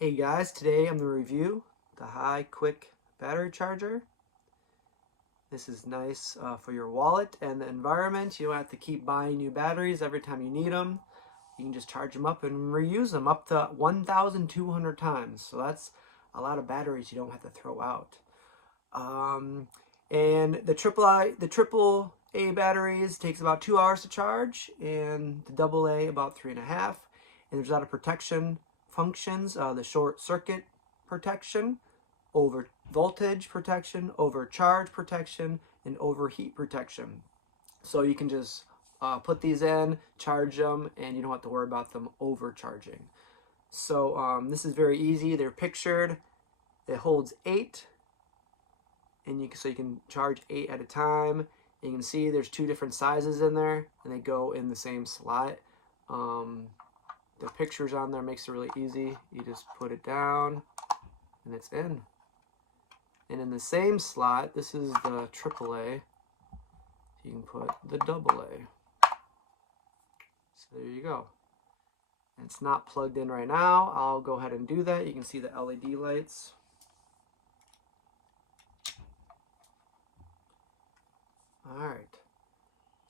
Hey guys, today I'm going to review the HiQuick Battery Charger. This is nice for your wallet and the environment. You don't have to keep buying new batteries every time you need them. You can just charge them up and reuse them up to 1,200 times. So that's a lot of batteries you don't have to throw out. And the triple A batteries takes about 2 hours to charge, and the double A about 3.5. And there's a lot of protection functions, the short circuit protection, over voltage protection, overcharge protection, and overheat protection. So you can just put these in, charge them, and you don't have to worry about them overcharging. So this is very easy. They're pictured. It holds 8, and so you can charge 8 at a time. You can see there's 2 different sizes in there, and they go in the same slot. The pictures on there makes it really easy. You just put it down and it's in. And in the same slot, this is the AAA. You can put the AA. So there you go. And it's not plugged in right now. I'll go ahead and do that. You can see the LED lights. All right.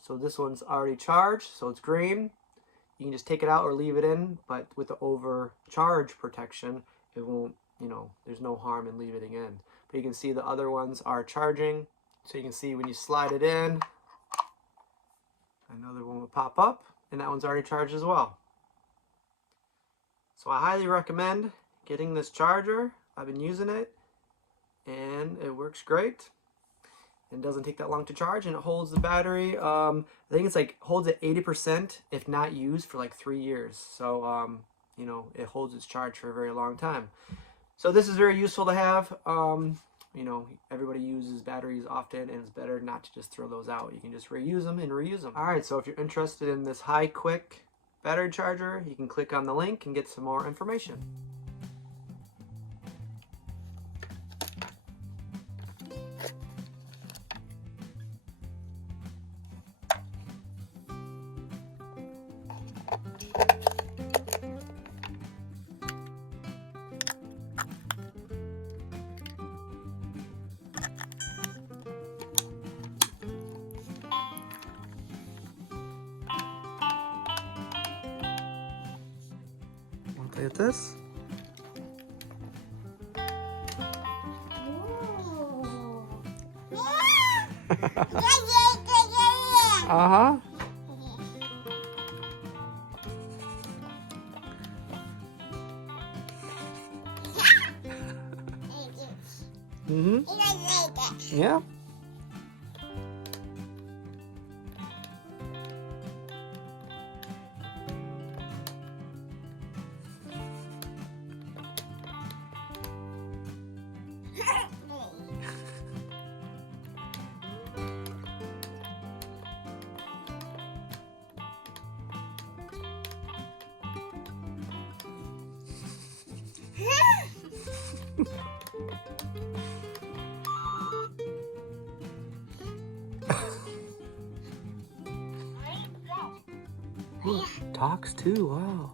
So this one's already charged, so it's green. You can just take it out or leave it in, but with the overcharge protection, it won't, there's no harm in leaving it in. But you can see the other ones are charging. So you can see when you slide it in, another one will pop up, and that one's already charged as well. So I highly recommend getting this charger. I've been using it, and it works great. It doesn't take that long to charge, and it holds the battery, I think it's holds it 80% if not used for 3 years. So it holds its charge for a very long time. So this is very useful to have. Everybody uses batteries often, and it's better not to just throw those out. You can just reuse them and reuse them. All right, so if you're interested in this HiQuick battery charger, you can click on the link and get some more information. Play with this. Uh-huh. Mm-hmm. Yeah. Talks too, wow.